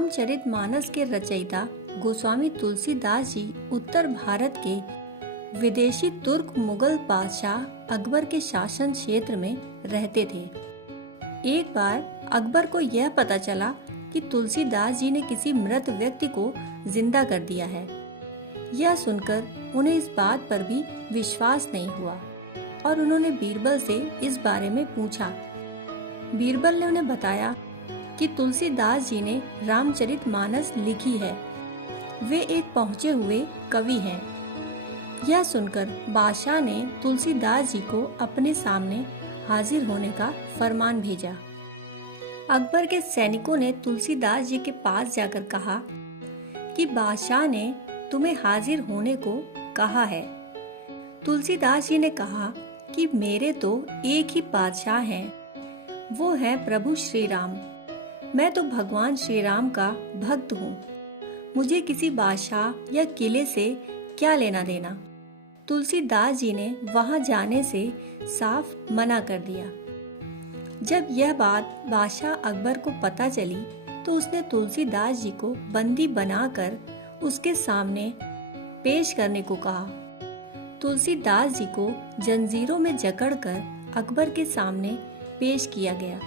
रामचरितमानस के रचयिता गोस्वामी तुलसीदास जी उत्तर भारत के विदेशी तुर्क मुगल बादशाह अकबर के शासन क्षेत्र में रहते थे। एक बार अकबर को यह पता चला कि तुलसीदास जी ने किसी मृत व्यक्ति को जिंदा कर दिया है। यह सुनकर उन्हें इस बात पर भी विश्वास नहीं हुआ और उन्होंने बीरबल से इस बारे में पूछा। बीरबल ने उन्हें बताया कि तुलसीदास जी ने रामचरितमानस लिखी है। वे एक पहुंचे हुए कवि हैं। यह सुनकर बादशाह ने तुलसीदास जी को अपने सामने हाजिर होने का फरमान भेजा। अकबर के सैनिकों ने तुलसीदास जी के पास जाकर कहा कि बादशाह ने तुम्हें हाजिर होने को कहा है। तुलसीदास जी ने कहा कि मेरे तो एक ही बादशाह हैं, वो है प्रभु श्री राम। मैं तो भगवान श्री राम का भक्त हूँ। मुझे किसी बादशाह या किले से क्या लेना देना। तुलसीदास जी ने वहां जाने से साफ मना कर दिया। जब यह बात बादशाह अकबर को पता चली तो उसने तुलसीदास जी को बंदी बनाकर उसके सामने पेश करने को कहा। तुलसीदास जी को जंजीरों में जकड़कर अकबर के सामने पेश किया गया।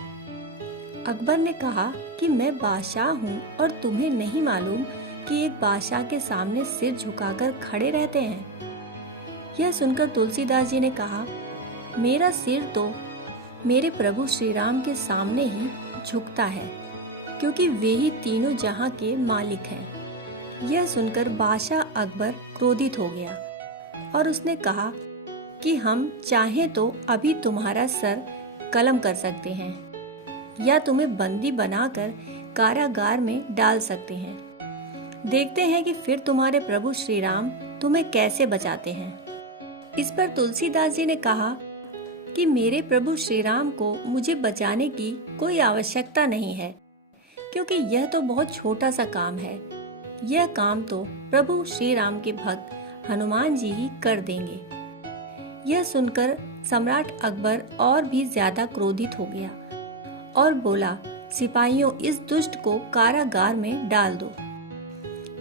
अकबर ने कहा कि मैं बादशाह हूँ और तुम्हें नहीं मालूम कि एक बादशाह के सामने सिर झुकाकर खड़े रहते हैं। यह सुनकर तुलसीदास जी ने कहा, मेरा सिर तो मेरे प्रभु श्री राम के सामने ही झुकता है, क्योंकि वे ही तीनों जहां के मालिक हैं। यह सुनकर बादशाह अकबर क्रोधित हो गया और उसने कहा कि हम चाहें तो अभी तुम्हारा सर कलम कर सकते हैं या तुम्हें बंदी बनाकर कारागार में डाल सकते हैं। देखते हैं कि फिर तुम्हारे प्रभु श्री राम तुम्हें कैसे बचाते हैं। इस पर तुलसीदास जी ने कहा कि मेरे प्रभु श्री राम को मुझे बचाने की कोई आवश्यकता नहीं है, क्योंकि यह तो बहुत छोटा सा काम है। यह काम तो प्रभु श्री राम के भक्त हनुमान जी ही कर देंगे। यह सुनकर सम्राट अकबर और भी ज्यादा क्रोधित हो गया और बोला, सिपाहियों, इस दुष्ट को कारागार में डाल दो।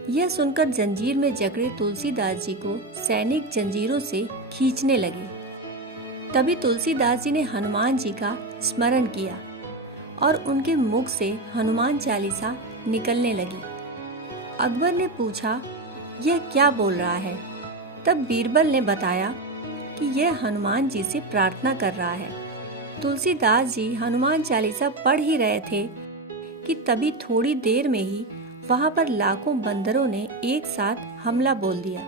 यह सुनकर जंजीर में जकड़े तुलसीदास जी को सैनिक जंजीरों से खींचने लगे। तभी तुलसीदास जी ने हनुमान जी का स्मरण किया और उनके मुख से हनुमान चालीसा निकलने लगी। अकबर ने पूछा, यह क्या बोल रहा है? तब बीरबल ने बताया कि यह हनुमान जी से प्रार्थना कर रहा है। तुलसीदास जी हनुमान चालीसा पढ़ ही रहे थे कि तभी थोड़ी देर में ही वहां पर लाखों बंदरों ने एक साथ हमला बोल दिया।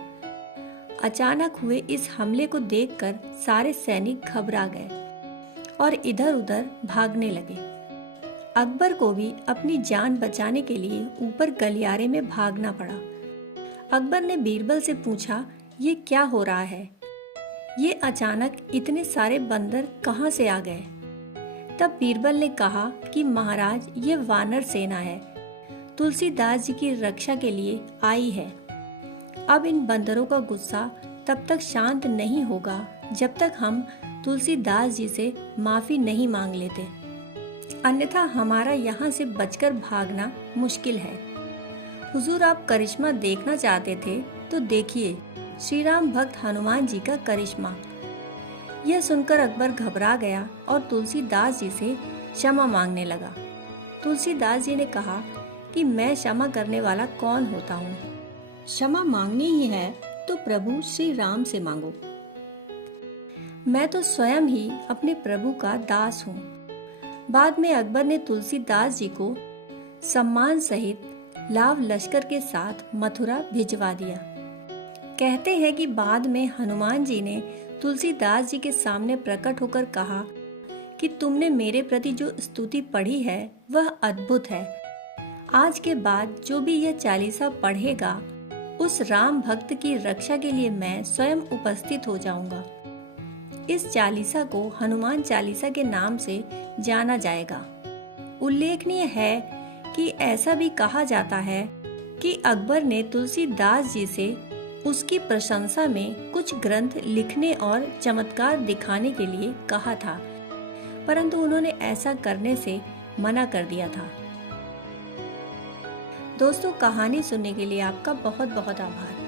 अचानक हुए इस हमले को देखकर सारे सैनिक घबरा गए और इधर उधर भागने लगे। अकबर को भी अपनी जान बचाने के लिए ऊपर गलियारे में भागना पड़ा। अकबर ने बीरबल से पूछा, ये क्या हो रहा है? ये अचानक इतने सारे बंदर कहाँ से आ गए? तब बीरबल ने कहा कि महाराज, ये वानर सेना है, तुलसीदास जी की रक्षा के लिए आई है। अब इन बंदरों का गुस्सा तब तक शांत नहीं होगा जब तक हम तुलसीदास जी से माफी नहीं मांग लेते, अन्यथा हमारा यहाँ से बचकर भागना मुश्किल है। हुजूर, आप करिश्मा देखना चाहते थे तो देखिए श्री राम भक्त हनुमान जी का करिश्मा। यह सुनकर अकबर घबरा गया और तुलसीदास जी से क्षमा मांगने लगा। तुलसीदास जी ने कहा कि मैं क्षमा करने वाला कौन होता हूँ? क्षमा मांगनी ही है तो प्रभु श्री राम से मांगो। मैं तो स्वयं ही अपने प्रभु का दास हूँ। बाद में अकबर ने तुलसीदास जी को सम्मान सहित लाव लश्कर के साथ मथुरा भिजवा दिया। कहते हैं कि बाद में हनुमान जी ने तुलसीदास जी के सामने प्रकट होकर कहा कि तुमने मेरे प्रति जो स्तुति पढ़ी है वह अद्भुत है। आज के बाद जो भी यह चालीसा पढ़ेगा उस राम भक्त की रक्षा के लिए मैं स्वयं उपस्थित हो जाऊंगा। इस चालीसा को हनुमान चालीसा के नाम से जाना जाएगा। उल्लेखनीय है कि ऐसा भी कहा जाता है कि अकबर ने तुलसीदास जी से उसकी प्रशंसा में कुछ ग्रंथ लिखने और चमत्कार दिखाने के लिए कहा था, परंतु उन्होंने ऐसा करने से मना कर दिया था। दोस्तों, कहानी सुनने के लिए आपका बहुत बहुत आभार।